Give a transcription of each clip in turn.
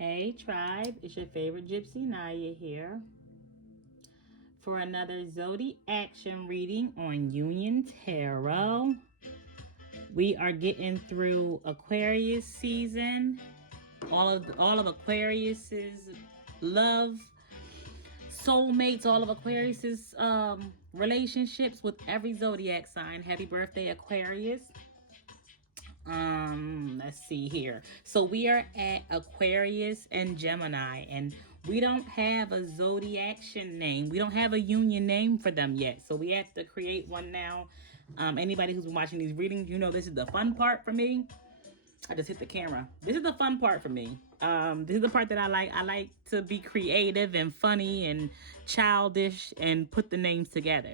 Hey tribe, it's your favorite Gypsy Naya here for another Zodiaction reading on Union Tarot. We are getting through Aquarius season. All of Aquarius's love, soulmates, all of Aquarius's relationships with every zodiac sign. Happy birthday, Aquarius. Let's see here. So we are at Aquarius and Gemini, and we don't have a Zodiaction name. We don't have a union name for them yet. So we have to create one now. Anybody who's been watching these readings, you know this is the fun part for me. I just hit the camera. This is the fun part for me. This is the part that I like. I like to be creative and funny and childish and put the names together.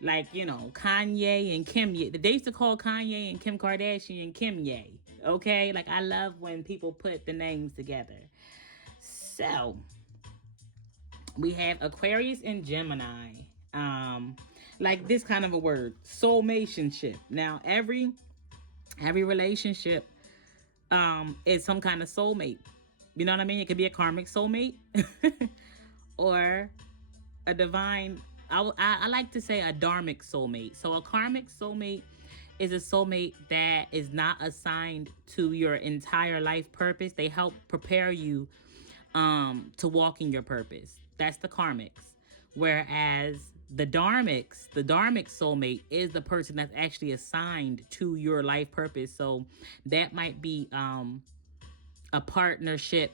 Like, you know, Kanye and Kim Ye. They used to call Kanye and Kim Kardashian Kim Ye. Okay? Like, I love when people put the names together. So, we have Aquarius and Gemini. Like this kind of a word. Soulmationship. Now, every relationship is some kind of soulmate. You know what I mean? It could be a karmic soulmate or a divine. I like to say a dharmic soulmate. So a karmic soulmate is a soulmate that is not assigned to your entire life purpose. They help prepare you to walk in your purpose. That's the karmics. Whereas the dharmic soulmate is the person that's actually assigned to your life purpose. So that might be a partnership.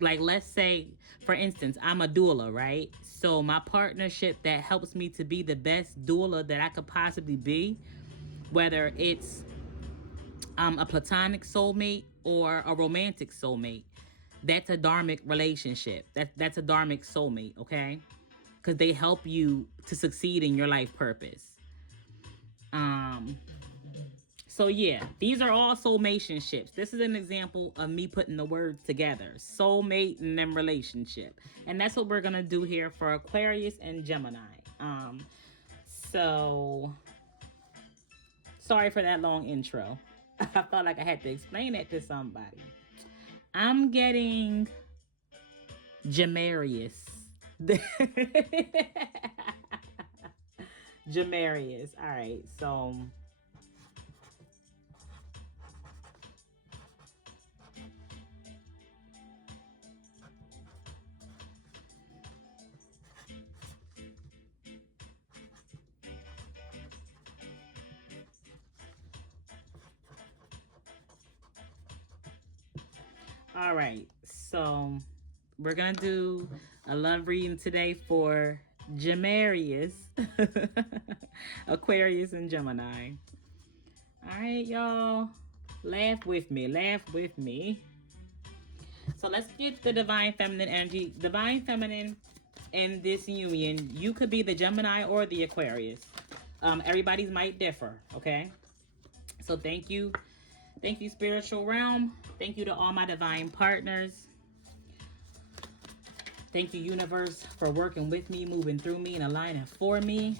Like let's say, for instance, I'm a doula, right? So my partnership that helps me to be the best doula that I could possibly be, whether it's a platonic soulmate or a romantic soulmate, that's a dharmic relationship. That's a dharmic soulmate, okay? Because they help you to succeed in your life purpose. So yeah, these are all soulmateships. This is an example of me putting the words together. Soulmate and then relationship. And that's what we're going to do here for Aquarius and Gemini. So sorry for that long intro. I felt like I had to explain it to somebody. I'm getting Gemarius. Gemarius. All right, so all right, so we're gonna do a love reading today for Gemarius, Aquarius, and Gemini. All right, y'all, laugh with me, laugh with me. So let's get the divine feminine energy. Divine feminine in this union, you could be the Gemini or the Aquarius. Everybody's might differ, okay? So thank you, spiritual realm. Thank you to all my divine partners. Thank you, universe, for working with me, moving through me, and aligning for me.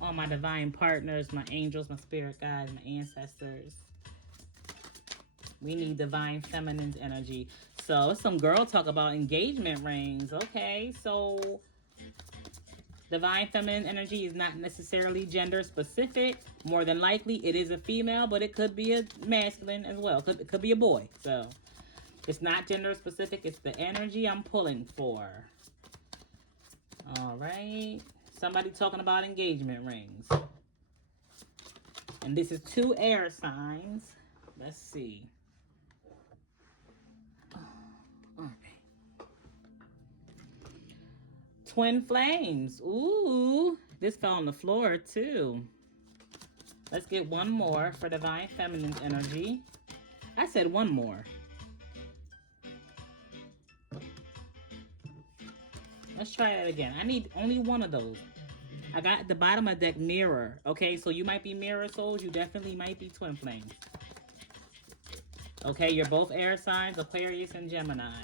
All my divine partners, my angels, my spirit guides, my ancestors. We need divine feminine's energy. So some girl talk about engagement rings. Okay, so divine feminine energy is not necessarily gender specific. More than likely, it is a female, but it could be a masculine as well. It could be a boy. So it's not gender specific. It's the energy I'm pulling for. All right. Somebody talking about engagement rings. And this is 2 air signs. Let's see. All right. Twin flames. Ooh, this fell on the floor too. Let's get one more for divine feminine's energy. I said one more. Let's try that again. I need only one of those. I got at the bottom of the deck mirror. Okay, so you might be mirror souls. You definitely might be twin flames. Okay, you're both air signs, Aquarius and Gemini.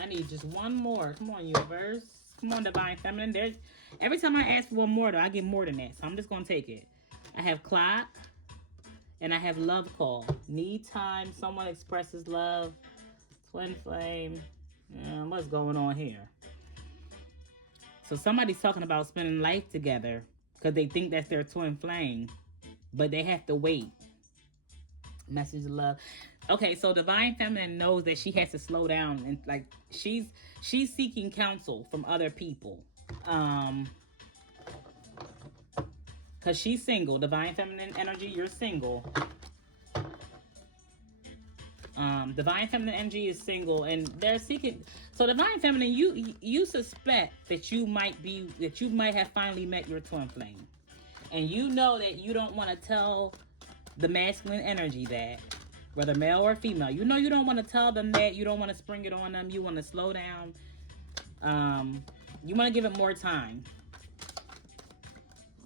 I need just one more. Come on, universe. Come on, divine feminine. Every time I ask for one more, though, I get more than that. So I'm just going to take it. I have clock, And I have love call. Need time. Someone expresses love. Twin flame. What's going on here? So somebody's talking about spending life together because they think that's their twin flame. But they have to wait. Message of love. Okay, so divine feminine knows that she has to slow down, and like she's seeking counsel from other people. Because she's single. Divine feminine energy, you're single. Divine feminine energy is single, and they're seeking. So divine feminine, you suspect that you might have finally met your twin flame, and you know that you don't want to tell the masculine energy that, whether male or female, you know you don't want to tell them that. You don't want to spring it on them. You want to slow down. You want to give it more time.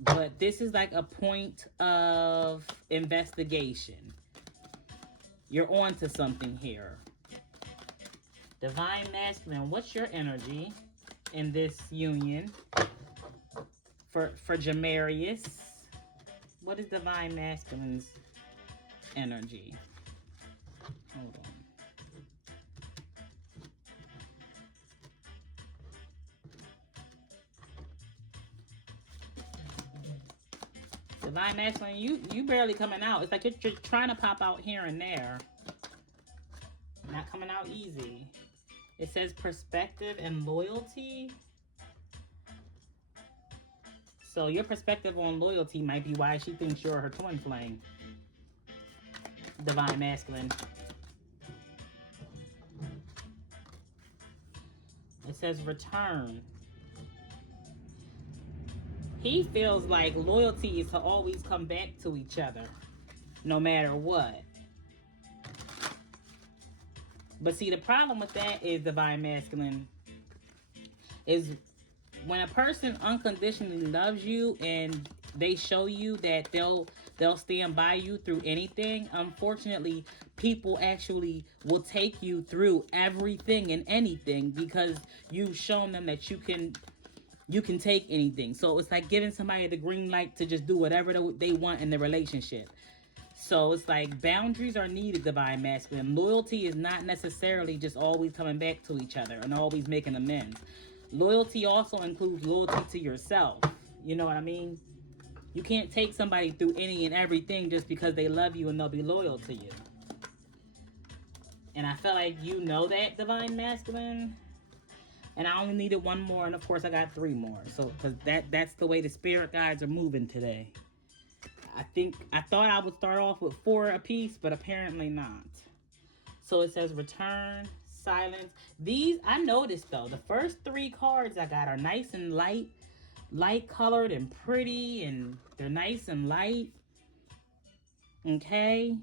But this is like a point of investigation. You're on to something here. Divine masculine, what's your energy in this union for Gemarius? What is divine masculine's energy? Hold on. Divine masculine, you barely coming out. It's like you're trying to pop out here and there. Not coming out easy. It says perspective and loyalty. So your perspective on loyalty might be why she thinks you're her twin flame. Divine masculine. It says return. He feels like loyalty is to always come back to each other, no matter what. But see, the problem with that is divine masculine is when a person unconditionally loves you and they show you that they'll stand by you through anything. Unfortunately, people actually will take you through everything and anything because you've shown them that you can take anything. So it's like giving somebody the green light to just do whatever they want in the relationship. So it's like boundaries are needed, divine masculine. Loyalty is not necessarily just always coming back to each other and always making amends. Loyalty also includes loyalty to yourself. You know what I mean? You can't take somebody through any and everything just because they love you and they'll be loyal to you. And I feel like you know that, divine masculine. And I only needed one more, and of course I got 3 more. So, because that's the way the spirit guides are moving today. I thought I would start off with 4 apiece, but apparently not. So it says return, silence. These, I noticed though, the first 3 cards I got are nice and light colored and pretty, and they're nice and light. Okay.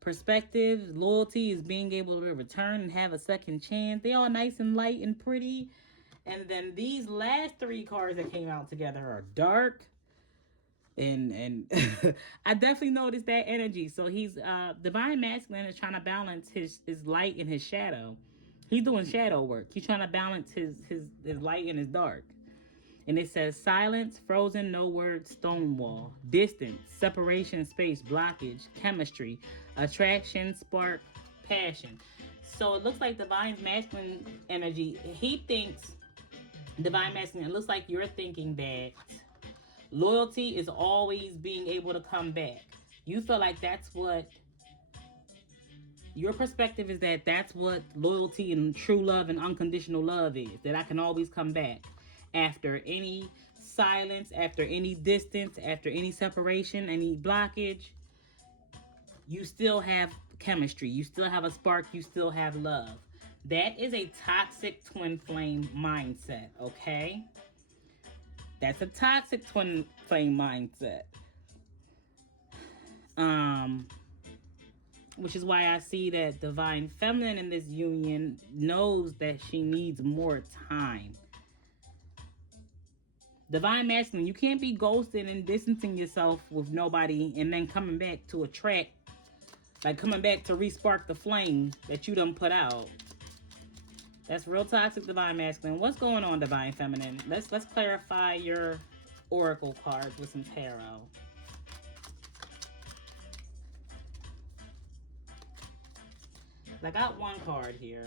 Perspective, loyalty is being able to return and have a second chance. They all nice and light and pretty. And then these last 3 cards that came out together are dark. And I definitely noticed that energy. So he's divine masculine is trying to balance his light and his shadow. He's doing shadow work. He's trying to balance his light and his dark. And it says silence, frozen, no words, stonewall, distance, separation, space, blockage, chemistry, attraction, spark, passion. So it looks like divine masculine energy. He thinks, divine masculine, it looks like you're thinking that loyalty is always being able to come back. You feel like that's what, your perspective is that that's what loyalty and true love and unconditional love is. That I can always come back. After any silence, after any distance, after any separation, any blockage, you still have chemistry. You still have a spark. You still have love. That is a toxic twin flame mindset, okay? That's a toxic twin flame mindset. Which is why I see that divine feminine in this union knows that she needs more time. Divine masculine, you can't be ghosting and distancing yourself with nobody and then coming back to attract, like coming back to re-spark the flame that you done put out. That's real toxic, divine masculine. What's going on, divine feminine? Let's clarify your oracle cards with some tarot. I got one card here.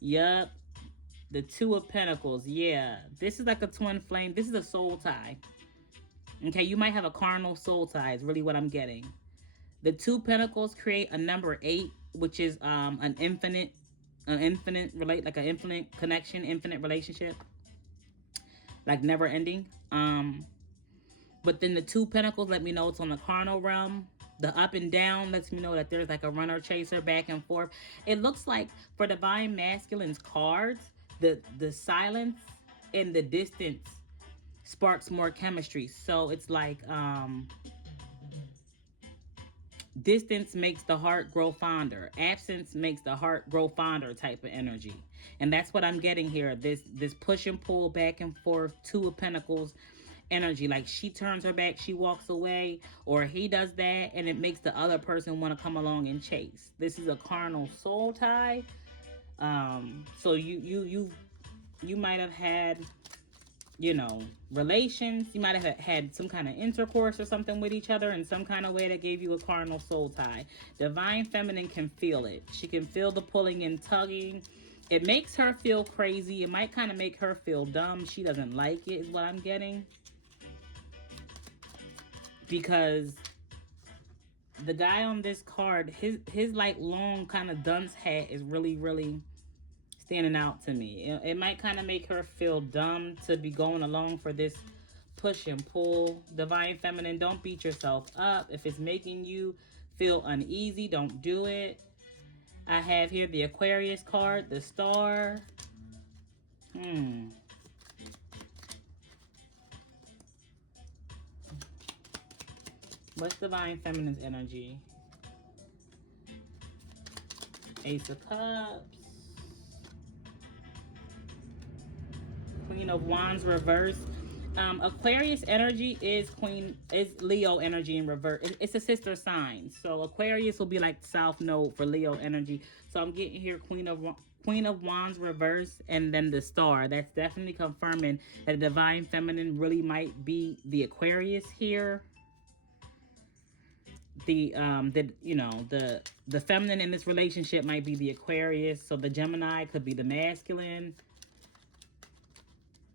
Yup. The Two of Pentacles. Yeah. This is like a twin flame. This is a soul tie. Okay, you might have a carnal soul tie is really what I'm getting. The Two Pentacles create a number 8, which is an infinite connection, infinite relationship, like never ending. But then the Two Pentacles let me know it's on the carnal realm. The up and down lets me know that there's like a runner chaser back and forth. It looks like for Divine Masculine's cards, the silence and the distance sparks more chemistry. So it's like distance makes the heart grow fonder. Absence makes the heart grow fonder type of energy. And that's what I'm getting here. This push and pull back and forth, Two of Pentacles energy. Like she turns her back, she walks away, or he does that, and it makes the other person want to come along and chase. This is a carnal soul tie. So you might have had, you know, relations. You might have had some kind of intercourse or something with each other in some kind of way that gave you a carnal soul tie. Divine Feminine can feel it. She can feel the pulling and tugging. It makes her feel crazy. It might kind of make her feel dumb. She doesn't like it, is what I'm getting. Because the guy on this card, his like long kind of dunce hat is really standing out to me. It might kind of make her feel dumb to be going along for this push and pull. Divine Feminine, don't beat yourself up. If it's making you feel uneasy, don't do it. I have here the Aquarius card, the Star. What's Divine Feminine's energy? Ace of Cups. Queen of Wands reverse. Aquarius energy is Leo energy in reverse. It's a sister sign. So Aquarius will be like South Node for Leo energy. So I'm getting here Queen of Wands reverse and then the Star. That's definitely confirming that Divine Feminine really might be the Aquarius here. The feminine in this relationship might be the Aquarius. So the Gemini could be the masculine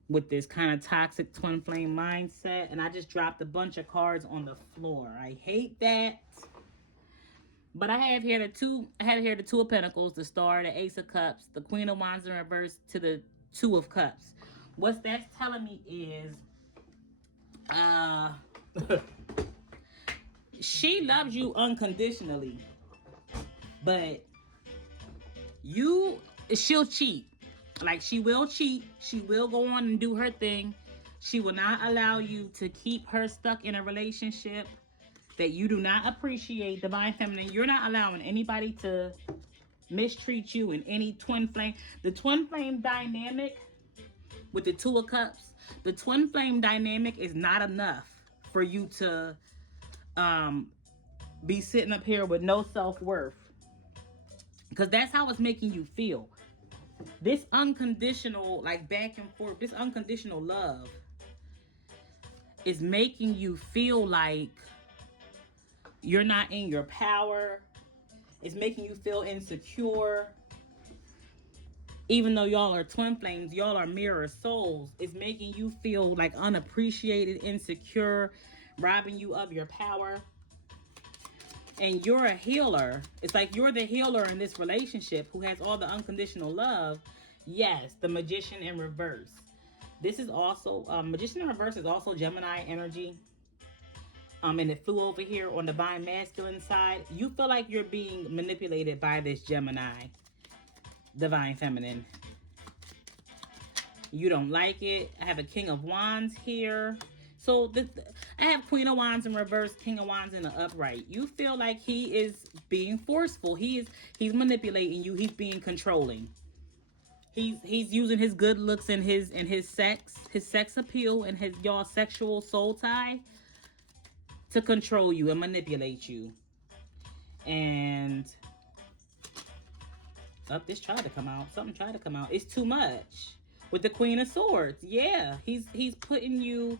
with this kind of toxic twin flame mindset. And I just dropped a bunch of cards on the floor. I hate that. But I have here the Two of Pentacles, the Star, the Ace of Cups, the Queen of Wands in reverse to the Two of Cups. What that's telling me is she loves you unconditionally, but she'll cheat. Like she will cheat. She will go on and do her thing. She will not allow you to keep her stuck in a relationship that you do not appreciate. Divine Feminine, you're not allowing anybody to mistreat you in any twin flame. The twin flame dynamic with the Two of Cups, the twin flame dynamic is not enough for you to be sitting up here with no self-worth, because that's how it's making you feel. This unconditional, like back and forth, this unconditional love is making you feel like you're not in your power. It's making you feel insecure. Even though y'all are twin flames, y'all are mirror souls. It's making you feel like unappreciated, insecure, robbing you of your power. And you're a healer. It's like you're the healer in this relationship who has all the unconditional love. Yes, the Magician in reverse. This is also, Magician in reverse is also Gemini energy. And it flew over here on the Divine Masculine side. You feel like you're being manipulated by this Gemini, Divine Feminine. You don't like it. I have a King of Wands here. So I have Queen of Wands in reverse, King of Wands in the upright. You feel like he is being forceful. He's manipulating you. He's being controlling. He's using his good looks and his sex appeal and his y'all sexual soul tie to control you and manipulate you. And this tried to come out. Something tried to come out. It's too much. With the Queen of Swords. Yeah, he's putting you.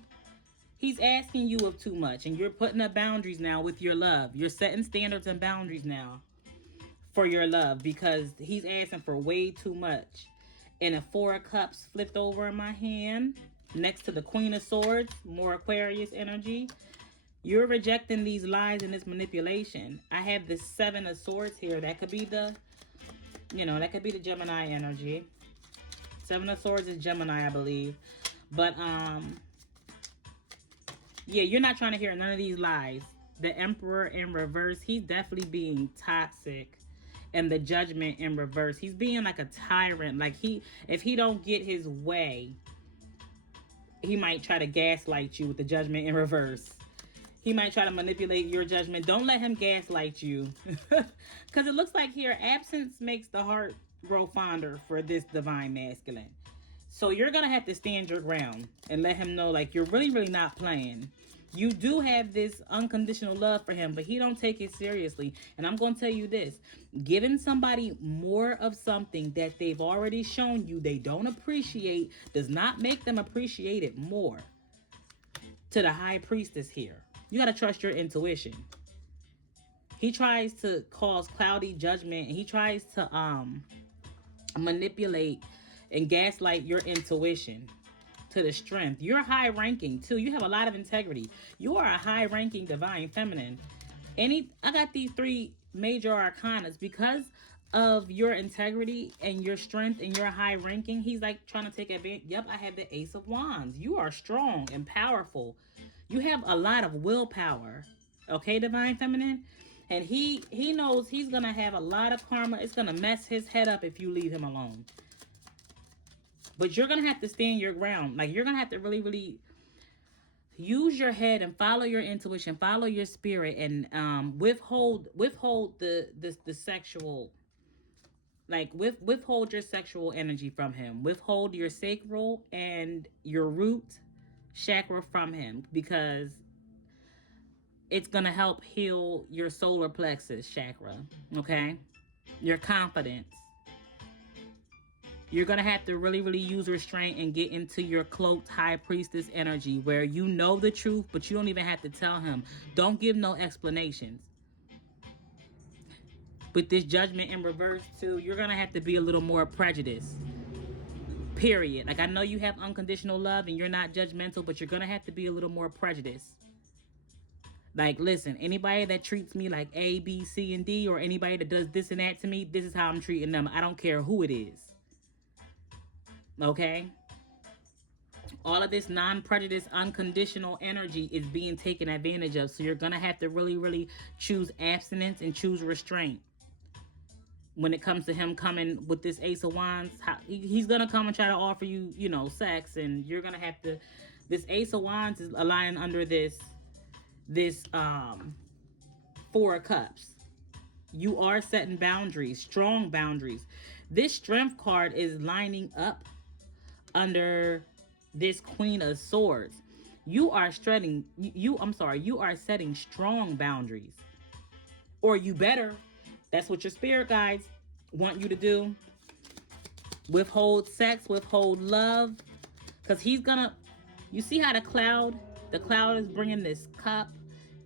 He's asking you of too much, and you're putting up boundaries now with your love. You're setting standards and boundaries now for your love, because he's asking for way too much. And a Four of Cups flipped over in my hand next to the Queen of Swords, more Aquarius energy. You're rejecting these lies and this manipulation. I have the Seven of Swords here. That could be the, that could be the Gemini energy. Seven of Swords is Gemini, I believe. But, yeah, you're not trying to hear none of these lies. The Emperor in reverse, he's definitely being toxic. And the Judgment in reverse, he's being like a tyrant. Like if he don't get his way, he might try to gaslight you with the Judgment in reverse. He might try to manipulate your judgment. Don't let him gaslight you. Because it looks like here, absence makes the heart grow fonder for this divine masculine. So you're going to have to stand your ground and let him know, like, you're really, really not playing. You do have this unconditional love for him, but he don't take it seriously. And I'm going to tell you this. Giving somebody more of something that they've already shown you they don't appreciate does not make them appreciate it more. To the High Priestess here. You got to trust your intuition. He tries to cause cloudy judgment. And he tries to manipulate and gaslight your intuition to the strength. You're high ranking too. You have a lot of integrity. You are a high ranking divine feminine. I got these three major arcanas because of your integrity and your strength and your high ranking. He's like trying to take advantage. Yep, I have the Ace of Wands. You are strong and powerful. You have a lot of willpower. Okay, divine feminine? And he knows he's going to have a lot of karma. It's going to mess his head up if you leave him alone. But you're going to have to stand your ground. Like, you're going to have to really, really use your head and follow your intuition, follow your spirit, and withhold the sexual, like, withhold your sexual energy from him. Withhold your sacral and your root chakra from him, because it's going to help heal your solar plexus chakra, okay? Your confidence. You're going to have to really, really use restraint and get into your cloaked High Priestess energy where you know the truth, but you don't even have to tell him. Don't give no explanations. With this Judgment in reverse too, you're going to have to be a little more prejudiced. Period. Like, I know you have unconditional love and you're not judgmental, but you're going to have to be a little more prejudiced. Like, listen, anybody that treats me like A, B, C, and D, or anybody that does this and that to me, this is how I'm treating them. I don't care who it is. Okay? All of this non-prejudice, unconditional energy is being taken advantage of. So you're going to have to really, really choose abstinence and choose restraint. When it comes to him coming with this Ace of Wands, he's going to come and try to offer you, sex. And you're going to have to... This Ace of Wands is aligning under this Four of Cups. You are setting boundaries, strong boundaries. This Strength card is lining up under this Queen of Swords. You are setting strong boundaries. Or you better. That's what your spirit guides want you to do. Withhold sex, withhold love. Because he's gonna... You see how the cloud is bringing this cup,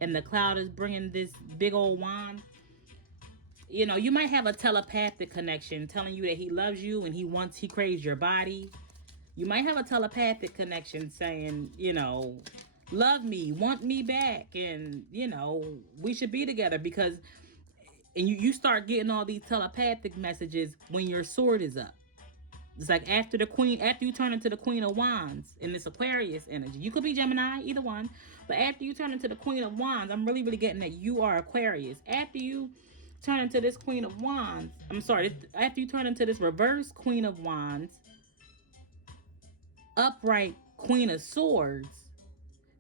and the cloud is bringing this big old wand? You might have a telepathic connection telling you that he loves you and he craves your body. You might have a telepathic connection saying, love me, want me back, and, we should be together, because... And you start getting all these telepathic messages when your sword is up. It's like after you turn into the Queen of Wands in this Aquarius energy. You could be Gemini, either one. But after you turn into the Queen of Wands, I'm really, really getting that you are Aquarius. After you turn into this Queen of Wands, after you turn into this reverse Queen of Wands, upright Queen of Swords,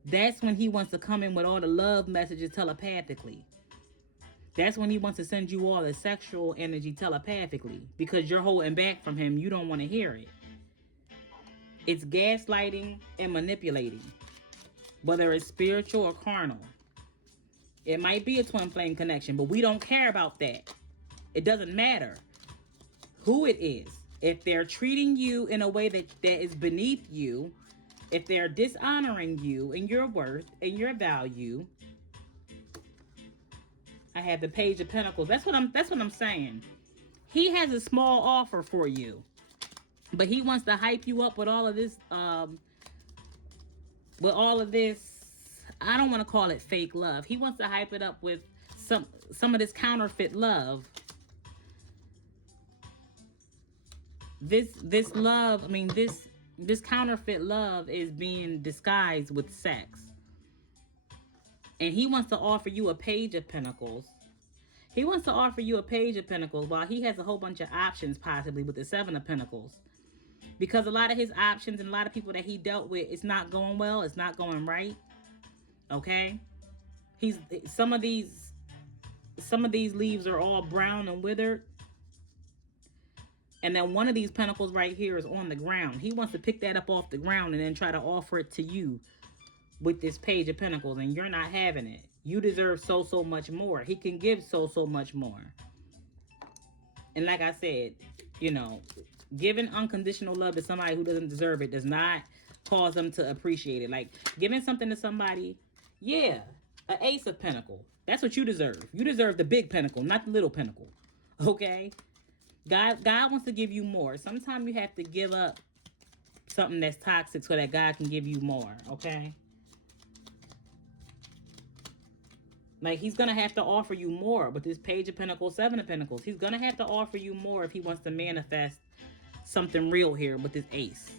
that's when he wants to come in with all the love messages telepathically. That's when he wants to send you all the sexual energy telepathically, because you're holding back from him. You don't want to hear it. It's gaslighting and manipulating, whether it's spiritual or carnal. It might be a twin flame connection, but we don't care about that. It doesn't matter who it is. If they're treating you in a way that is beneath you, if they're dishonoring you and your worth and your value, I have the Page of Pentacles. That's what I'm saying. He has a small offer for you, but he wants to hype you up with all of this. I don't want to call it fake love. He wants to hype it up with some of this counterfeit love. This love, I mean, this counterfeit love is being disguised with sex. And he wants to offer you a Page of Pentacles. He wants to offer you a Page of Pentacles while he has a whole bunch of options possibly with the Seven of Pentacles. Because a lot of his options and a lot of people that he dealt with, it's not going well. It's not going right. Okay? Some of these leaves are all brown and withered. And then one of these pentacles right here is on the ground. He wants to pick that up off the ground and then try to offer it to you with this Page of Pentacles, and you're not having it. You deserve so much more. He can give so much more. And like I said, you know, giving unconditional love to somebody who doesn't deserve it does not cause them to appreciate it. Like giving something to somebody, yeah, an Ace of Pentacles. That's what you deserve. You deserve the big pentacle, not the little pentacle. Okay? God wants to give you more. Sometimes you have to give up something that's toxic so that God can give you more. Okay? Like, he's going to have to offer you more with this Page of Pentacles, Seven of Pentacles. He's going to have to offer you more if he wants to manifest something real here with this Ace.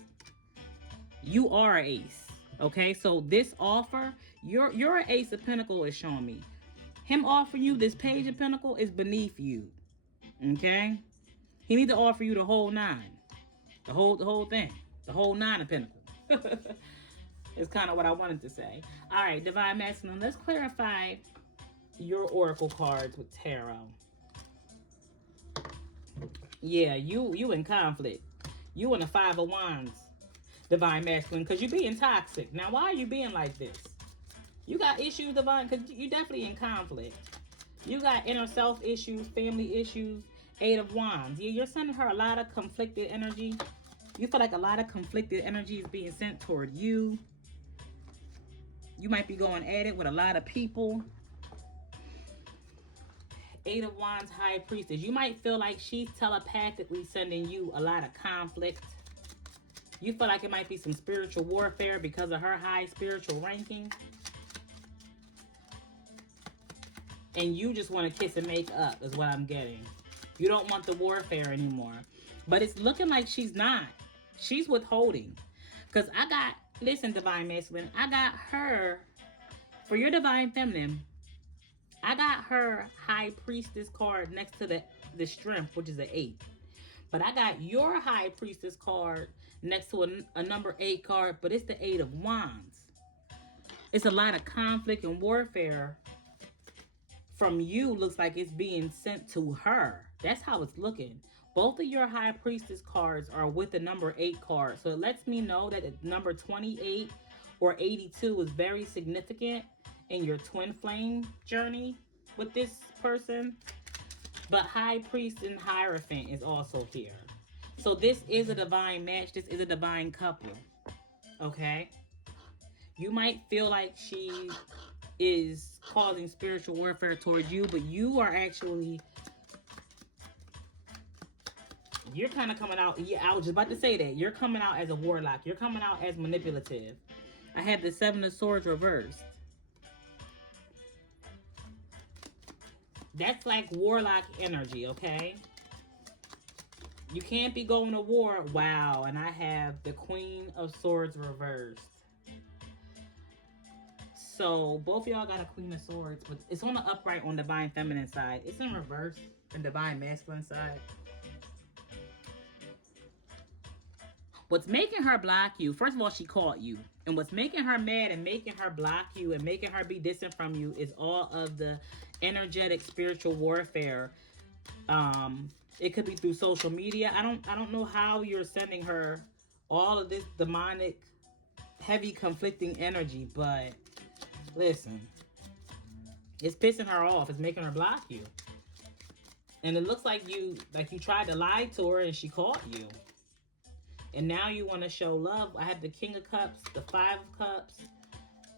You are an Ace, okay? So this offer, your Ace of Pentacles is showing me. Him offering you this Page of Pentacles is beneath you, okay? He needs to offer you the whole nine, the whole thing, the whole nine of Pentacles. It's kind of what I wanted to say. All right, Divine Masculine, let's clarify your oracle cards with tarot. Yeah, you in conflict. You in the Five of Wands, Divine Masculine, because you're being toxic. Now, why are you being like this? You got issues, Divine, because you definitely in conflict. You got inner self issues, family issues, Eight of Wands. Yeah, you're sending her a lot of conflicted energy. You feel like a lot of conflicted energy is being sent toward you. You might be going at it with a lot of people. Eight of Wands, High Priestess. You might feel like she's telepathically sending you a lot of conflict. You feel like it might be some spiritual warfare because of her high spiritual ranking. And you just want to kiss and make up is what I'm getting. You don't want the warfare anymore. But it's looking like she's not. She's withholding. Because listen, Divine Masculine, I got her, for your Divine Feminine, I got her High Priestess card next to the Strength, which is an 8. But I got your High Priestess card next to a number 8 card, but it's the 8 of Wands. It's a lot of conflict and warfare from you. Looks like it's being sent to her. That's how it's looking. Both of your High Priestess cards are with the number 8 card. So it lets me know that number 28 or 82 is very significant in your twin flame journey with this person. But High Priest and Hierophant is also here. So this is a divine match. This is a divine couple. Okay? You might feel like she is causing spiritual warfare towards you, but you are actually... You're kind of coming out... Yeah, I was just about to say that. You're coming out as a warlock. You're coming out as manipulative. I have the Seven of Swords reversed. That's like warlock energy, okay? You can't be going to war. Wow. And I have the Queen of Swords reversed. So both of y'all got a Queen of Swords, but it's on the upright on Divine Feminine side. It's in reverse on Divine Masculine side. What's making her block you, first of all, she caught you. And what's making her mad and making her block you and making her be distant from you is all of the energetic spiritual warfare. It could be through social media. I don't know how you're sending her all of this demonic, heavy, conflicting energy, but listen, it's pissing her off. It's making her block you. And it looks like you tried to lie to her and she caught you. And now you want to show love. I have the King of Cups, the Five of Cups,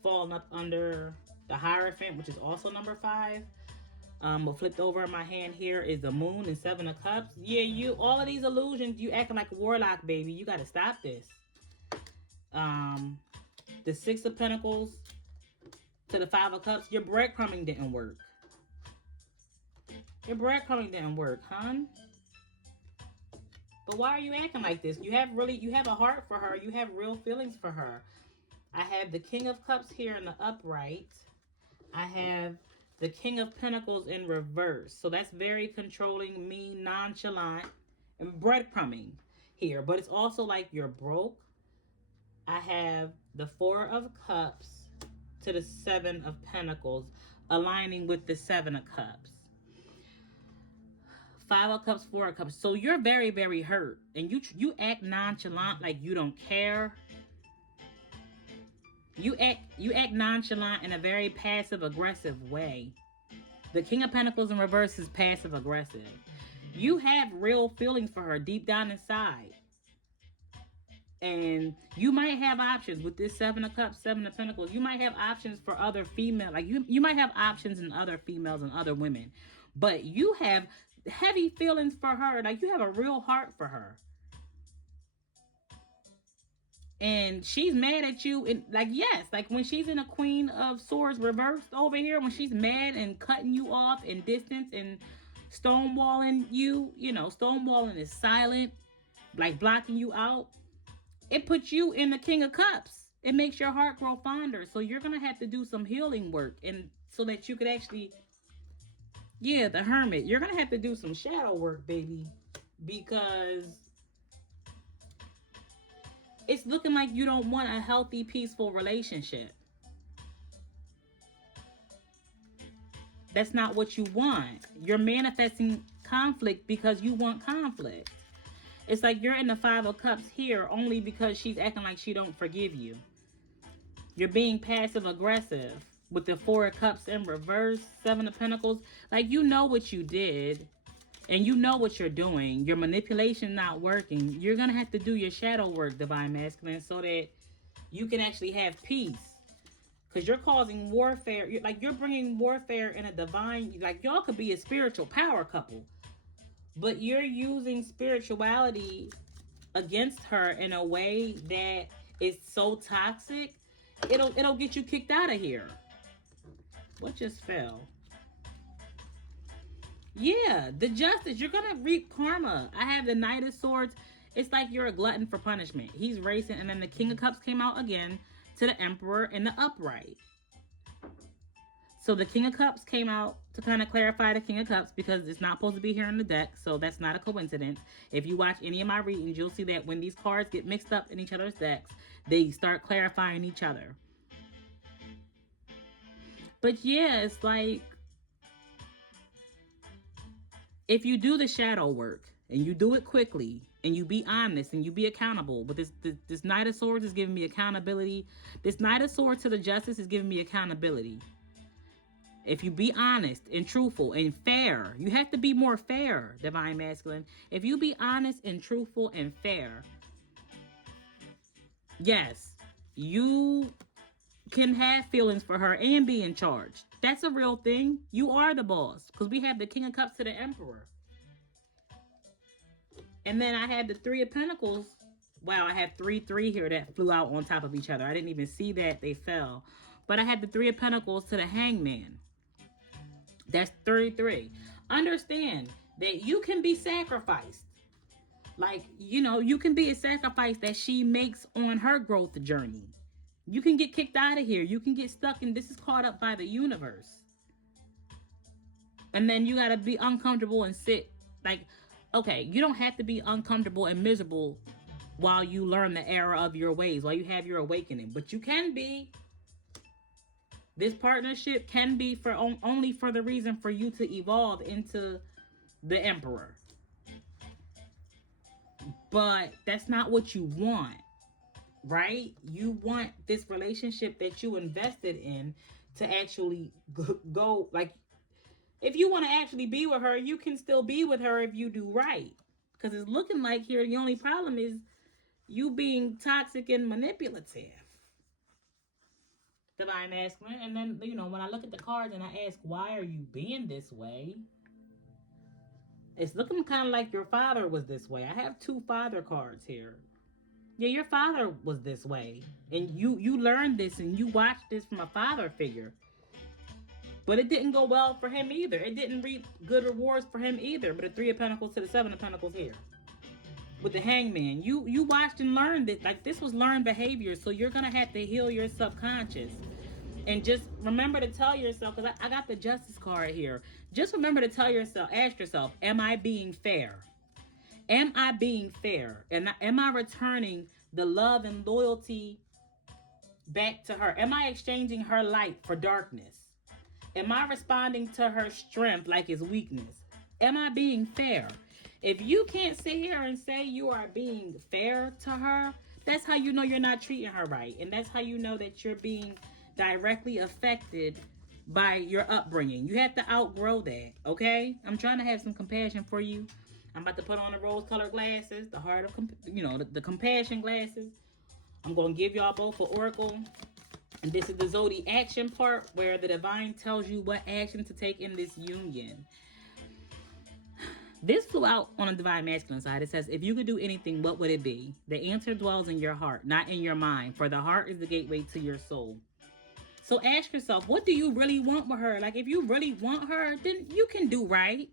falling up under the Hierophant, which is also number 5. What flipped over in my hand here is the moon and 7 of cups. Yeah, you all of these illusions, you acting like a warlock, baby. You got to stop this. The 6 of pentacles to the 5 of cups. Your breadcrumbing didn't work. Your breadcrumbing didn't work, hon. But why are you acting like this? You have a heart for her. You have real feelings for her. I have the King of Cups here in the upright. I have the King of Pentacles in reverse. So that's very controlling, mean, nonchalant, and breadcrumbing here. But it's also like you're broke. I have the 4 of Cups to the 7 of Pentacles, aligning with the 7 of Cups. 5 of Cups, 4 of Cups. So you're very, very hurt. And you act nonchalant like you don't care. You act nonchalant in a very passive-aggressive way. The King of Pentacles in reverse is passive-aggressive. You have real feelings for her deep down inside. And you might have options with this 7 of Cups, 7 of Pentacles. You might have options for other female. Like you might have options in other females and other women. But you have heavy feelings for her. Like you have a real heart for her. And she's mad at you. And like, yes, like when she's in a Queen of Swords reversed over here, when she's mad and cutting you off in distance and stonewalling you, stonewalling is silent, like blocking you out. It puts you in the King of Cups. It makes your heart grow fonder. So you're going to have to do some healing work, and so that you could actually, the Hermit. You're going to have to do some shadow work, baby, because it's looking like you don't want a healthy, peaceful relationship. That's not what you want. You're manifesting conflict because you want conflict. It's like you're in the 5 of Cups here only because she's acting like she don't forgive you. You're being passive aggressive with the 4 of Cups in reverse, 7 of Pentacles. Like, you know what you did and you know what you're doing. Your manipulation not working. You're going to have to do your shadow work, Divine Masculine, so that you can actually have peace. Because you're causing warfare. You're bringing warfare in a divine... Like, y'all could be a spiritual power couple. But you're using spirituality against her in a way that is so toxic, it'll get you kicked out of here. What just fell? Yeah, the Justice. You're gonna reap karma. I have the Knight of Swords. It's like you're a glutton for punishment. He's racing, and then the King of Cups came out again to the Emperor in the upright. So the King of Cups came out to kind of clarify the King of Cups because it's not supposed to be here in the deck. So that's not a coincidence. If you watch any of my readings, you'll see that when these cards get mixed up in each other's decks, they start clarifying each other. But yeah, it's like, if you do the shadow work and you do it quickly and you be honest and you be accountable, but this Knight of Swords is giving me accountability. This Knight of Swords to the Justice is giving me accountability. If you be honest and truthful and fair, you have to be more fair, Divine Masculine. If you be honest and truthful and fair, yes, you can have feelings for her and be in charge. That's a real thing. You are the boss, because we have the King of Cups to the Emperor. And then I had the 3 of Pentacles. Wow, I have 3 here that flew out on top of each other. I didn't even see that they fell. But I had the 3 of Pentacles to the Hangman. That's 33. Understand that you can be sacrificed. Like, you can be a sacrifice that she makes on her growth journey. You can get kicked out of here. You can get stuck in this is caught up by the universe. And then you got to be uncomfortable and sit. Like, okay, you don't have to be uncomfortable and miserable while you learn the error of your ways, while you have your awakening. But you can be. This partnership can be for only for the reason for you to evolve into the Emperor. But that's not what you want, right? You want this relationship that you invested in to actually go. Like, if you want to actually be with her, you can still be with her if you do right. Because it's looking like here the only problem is you being toxic and manipulative. Divine Masculine. And then, you know, when I look at the cards and I ask, why are you being this way? It's looking kind of like your father was this way. I have 2 father cards here. Yeah, your father was this way. And you learned this and you watched this from a father figure. But it didn't go well for him either. It didn't reap good rewards for him either. But the 3 of Pentacles to the 7 of Pentacles here. With the Hangman. You watched and learned it. Like, this was learned behavior. So you're going to have to heal your subconscious. And just remember to tell yourself, because I got the Justice card here. Just remember to tell yourself, ask yourself, am I being fair? Am I being fair? And am I returning the love and loyalty back to her? Am I exchanging her light for darkness? Am I responding to her strength like it's weakness? Am I being fair? If you can't sit here and say you are being fair to her, that's how you know you're not treating her right. And that's how you know that you're being directly affected by your upbringing. You have to outgrow that, okay? I'm trying to have some compassion for you. I'm about to put on the rose-colored glasses, the heart of, the compassion glasses. I'm going to give y'all both an oracle. And this is the Zodiaction part where the divine tells you what action to take in this union. This flew out on the Divine Masculine side. It says, if you could do anything, what would it be? The answer dwells in your heart, not in your mind. For the heart is the gateway to your soul. So ask yourself, what do you really want with her? Like, if you really want her, then you can do right.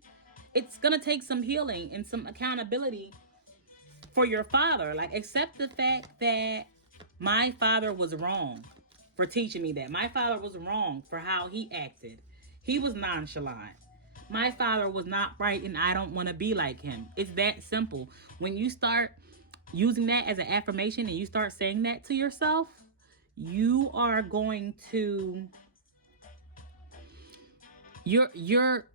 It's going to take some healing and some accountability for your father. Like, accept the fact that my father was wrong for teaching me that. My father was wrong for how he acted. He was nonchalant. My father was not right, and I don't want to be like him. It's that simple. When you start using that as an affirmation and you start saying that to yourself, you are going to your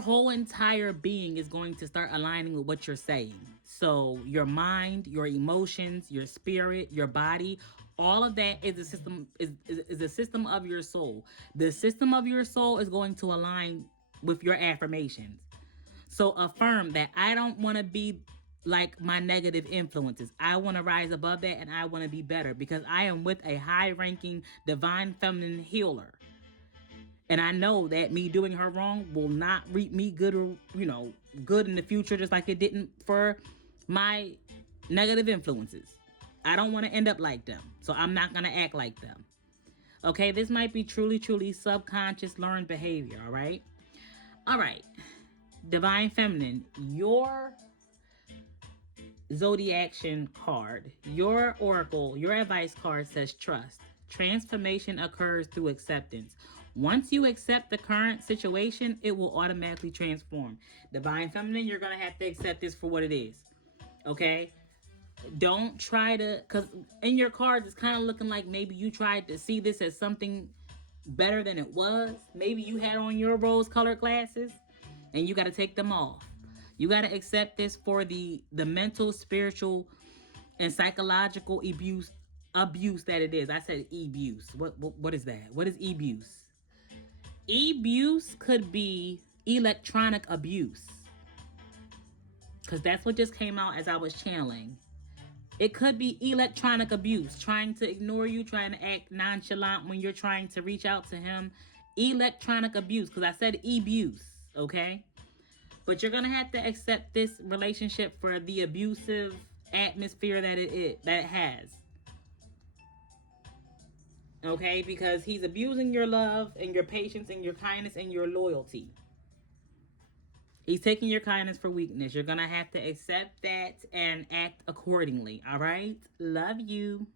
whole entire being is going to start aligning with what you're saying. So your mind, your emotions, your spirit, your body, all of that is a system is a system of your soul. The system of your soul is going to align with your affirmations. So affirm that I don't want to be like my negative influences. I want to rise above that, and I want to be better because I am with a high-ranking divine feminine healer. And I know that me doing her wrong will not reap me good or, good in the future, just like it didn't for my negative influences. I don't want to end up like them. So I'm not going to act like them. Okay, this might be truly, truly subconscious learned behavior, all right? All right. Divine Feminine, your Zodiaction card, your oracle, your advice card says trust. Transformation occurs through acceptance. Once you accept the current situation, it will automatically transform. Divine Feminine, you're going to have to accept this for what it is. Okay? Don't try to, because in your cards, it's kind of looking like maybe you tried to see this as something better than it was. Maybe you had on your rose-colored glasses and you got to take them off. You got to accept this for the mental, spiritual, and psychological abuse that it is. I said abuse. What is that? What is abuse? Abuse could be electronic abuse, because that's what just came out as I was channeling. It could be electronic abuse, trying to ignore you, trying to act nonchalant when you're trying to reach out to him. Electronic abuse, because I said abuse, okay? But you're going to have to accept this relationship for the abusive atmosphere that it has. Okay? Because he's abusing your love and your patience and your kindness and your loyalty. He's taking your kindness for weakness. You're going to have to accept that and act accordingly. All right? Love you.